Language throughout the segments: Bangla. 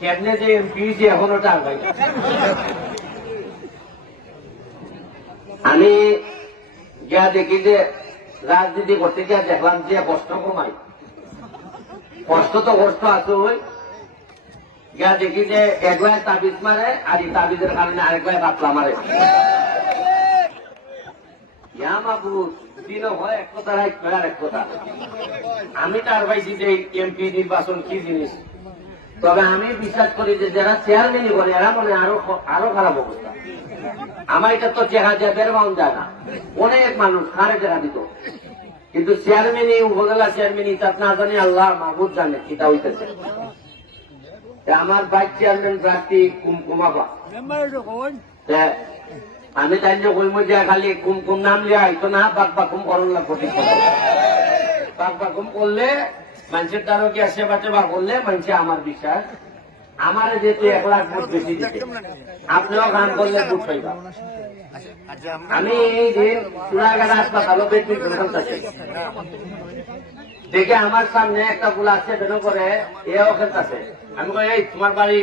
কেমনে যে এমপি এখনো টাকা পাই না। আমি গিয়া দেখি যে রাজনীতি করতে গিয়া দেখলাম যে কষ্ট কমাই, কষ্ট তো কষ্ট আছে ওই গিয়া দেখি যে একলাই তাবিজ মারে আর এই তাবিজের কারণে আরেকলাই কাতলা মারে। এক কথা আর এক কথা। আমি তার পাইছি যে এমপি নির্বাচন কি জিনিস, তবে আমি বিশ্বাস করি যে যারা চেয়ারম্যানই করে এরা মনে আরো খারাপ অবস্থা। আমার এটা তো চেহারা যায় বের বাউন যায় না, অনেক মানুষ খারে চেহারা দিত, কিন্তু চেয়ারম্যানই উপজেলা চেয়ারম্যানই তার না জানি আল্লাহ মাহবুব জানে এটা হইতেছে। আমার ভাইস চেয়ারম্যান প্রার্থী কুমকুমাবা, আমি তাই যে কইম যে খালি কুমকুম নাম লিয়া হইতো না, বাক বাকুম করণ লাগবো। ঠিক বাক বাকুম করলে মানুষের দ্বারা কি সেবা টেবা করলে মানুষে আমার বিশ্বাস আমার যেহেতু 1 লাখ ভোট বেশি দিতে আপনিও কাম করলে ভোট পাইবা। আমি এই যে চুড়াঘাট হাসপাতাল দেখে আমার সামনে একটা গুলা অ্যাক্সিডেন্ট করে এও খেলতেছে। আমি কই এই তোমার বাড়ি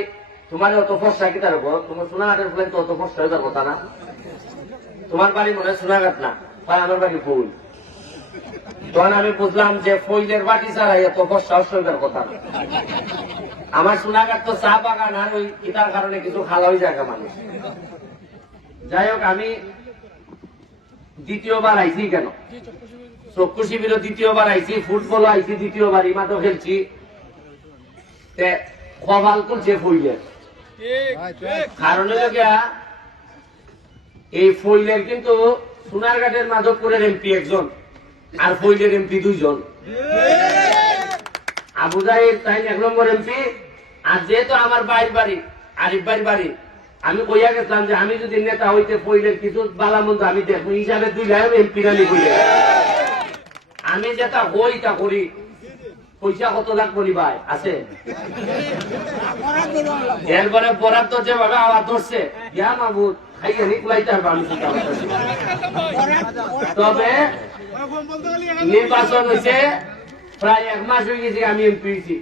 তোমার অত ফসা কি তার উপর তোমার সোনাঘাটের ফলে তো অত ফসা হয়ে যার কথা না, তোমার বাড়ি মনে হয় সোনাঘাট না, আমার বাড়ি ফুল। তখন আমি বুঝলাম যে ফইলের বাটি ছাড়াই এত ফসা হইবার কথা না। আমার সোনাঘাট তো চা বাগান আর ওই ইটার কারণে কিছু খালা হয়ে যায় মানুষ। যাই হোক আমি দ্বিতীয়বার আইছি কেন, চক্ষু শিবিরও দ্বিতীয়বার আইছি, ফুটবলও আইছি দ্বিতীয়বার, ইমাতও খেলছি। কপাল করছে ফইলের কারণ এই ফইলের কিন্তু সোনারঘাটের মাধবপুরের এমপি একজন আর ফইলের এমপি 2 জন। আবু জাহিদ তাই 1 নম্বর এমপি, আর যেহেতু আমার বাইর বাড়ি আরিফ বাড়ির বাড়ি, আমি কইয়া গেছিলাম যে আমি যদি নেতা হইতে ফইলের কিছু বালামন্দ আমি দেখবো হিসাবে 2 লাখ এমপি রানি কইলে আমি যেটা হই তা করি। পয়সা কত লাগবো নি ভাই আছে, এরপরে বরাদ্দ যেভাবে আওয়াজ ধরছে ইয়া মাহবুব খাইয়া নিকলাইতে পারবো আমি। তবে নির্বাচন হয়েছে প্রায় 1 মাস হয়ে গেছে আমি এমপি হয়েছি,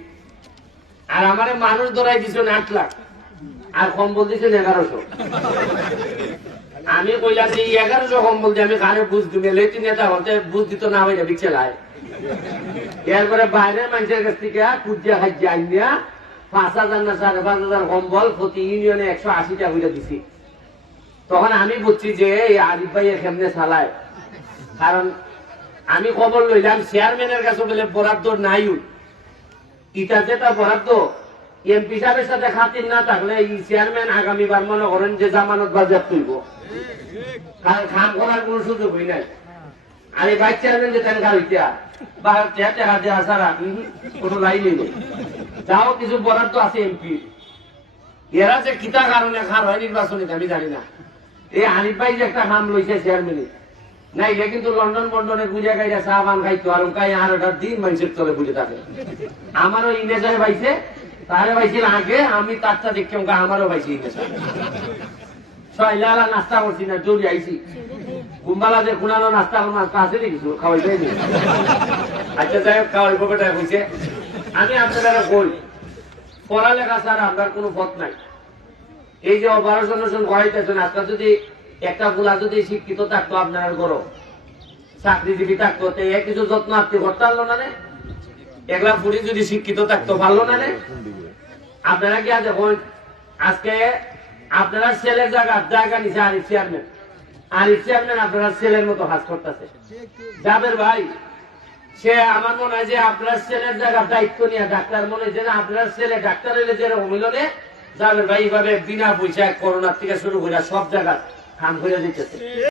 আর আমার মানুষ ধরাই দিচ্ছেন 8 লাখ আর কম্বল দিচ্ছেন 1100। আমি কইলাম যে 1100 কম্বল দিয়ে আমি কারে বুঝ দিবে লেটি নেতা হতে বুঝ দিত না হয়ে যাবে ছেলায়। এরপরে বাইরের মানুষের কাছ থেকে কুজিয়া খাইছে আইনিয়া 5000 না 5500 কম্বল প্রতি ইউনিয়নে 180 টাকা করে দিছি। তখন আমি বুঝছি যে এই আরিফ ভাই কেমনে চালায়, কারণ আমি খবর লইলাম চেয়ারম্যানের কাছে বলে বরাদ্দ নাই। ইটা যেটা বরাদ্দ এমপি সাহেবের সাথে খাতির না থাকলে এই চেয়ারম্যান আগামীবার মনে করেন যে জামানত বাজেয়াপ্ত তুলব, কারণ কাম করার কোন সুযোগই নাই। আর এই ভাইস চেয়ারম্যান যে তেন খাইতা বা টাকা দেওয়া ছাড়া কোনো লাইনই নেই। যাও কিছু বরাদ্দ আছে এমপি, এরা যে কিতা কারণে খার হয় নির্বাচনে আমি জানি না। এই আরিফ ভাই যে একটা কাম লইছে চেয়ারম্যানে না, এটা কিন্তু লন্ডন বন্ডনে বুঝে গাইরা চা পান খাইতো আর আর ওটা দিন মানুষের চলে বুঝে থাকে। আমারও ইংরেজারে পাইছে, তারে পাইছিল আগে, আমি তারটা দেখছি আমারও পাইছি ইংরেজা। সয়লা নাস্তা করছি না জোরি আইছি গুম্বালা যে খুনালো নাস্তা আছে দেখিছো খাওয়াই যায়নি। আচ্ছা যাই হোক খাওয়াই পকেটা হয়েছে। আমি আপনারা কই পড়ালেখা ছাড়া আপনার কোনো পথ নাই। এই যে অপারেশন করাইতেছেন, আজকাল যদি একটা গুলা যদি শিক্ষিত থাকতো আপনার ঘর চাকরিজীবী থাকতো কিছু যত্ন আপনি করতে পারলো না, একলা পুরি যদি শিক্ষিত থাকতো পারলো না। আপনারা কি আজ এখন আজকে আপনারা ছেলের জায়গা নিছে আরিফ চেয়ারম্যান, আরিফ চেয়ারম্যান আপনারা ছেলের মতো কাজ করতেছে। যাবের ভাই সে আমার মনে হয় যে আপনার ছেলের জায়গার দায়িত্ব নিয়ে ডাক্তার মনে হয় যে আপনার ছেলে ডাক্তার হইলে যেরকম মিলনে যাবের ভাই এইভাবে বিনা পয়সায় করোনার থেকে শুরু করে সব জায়গায় কাম করে দিতেছে।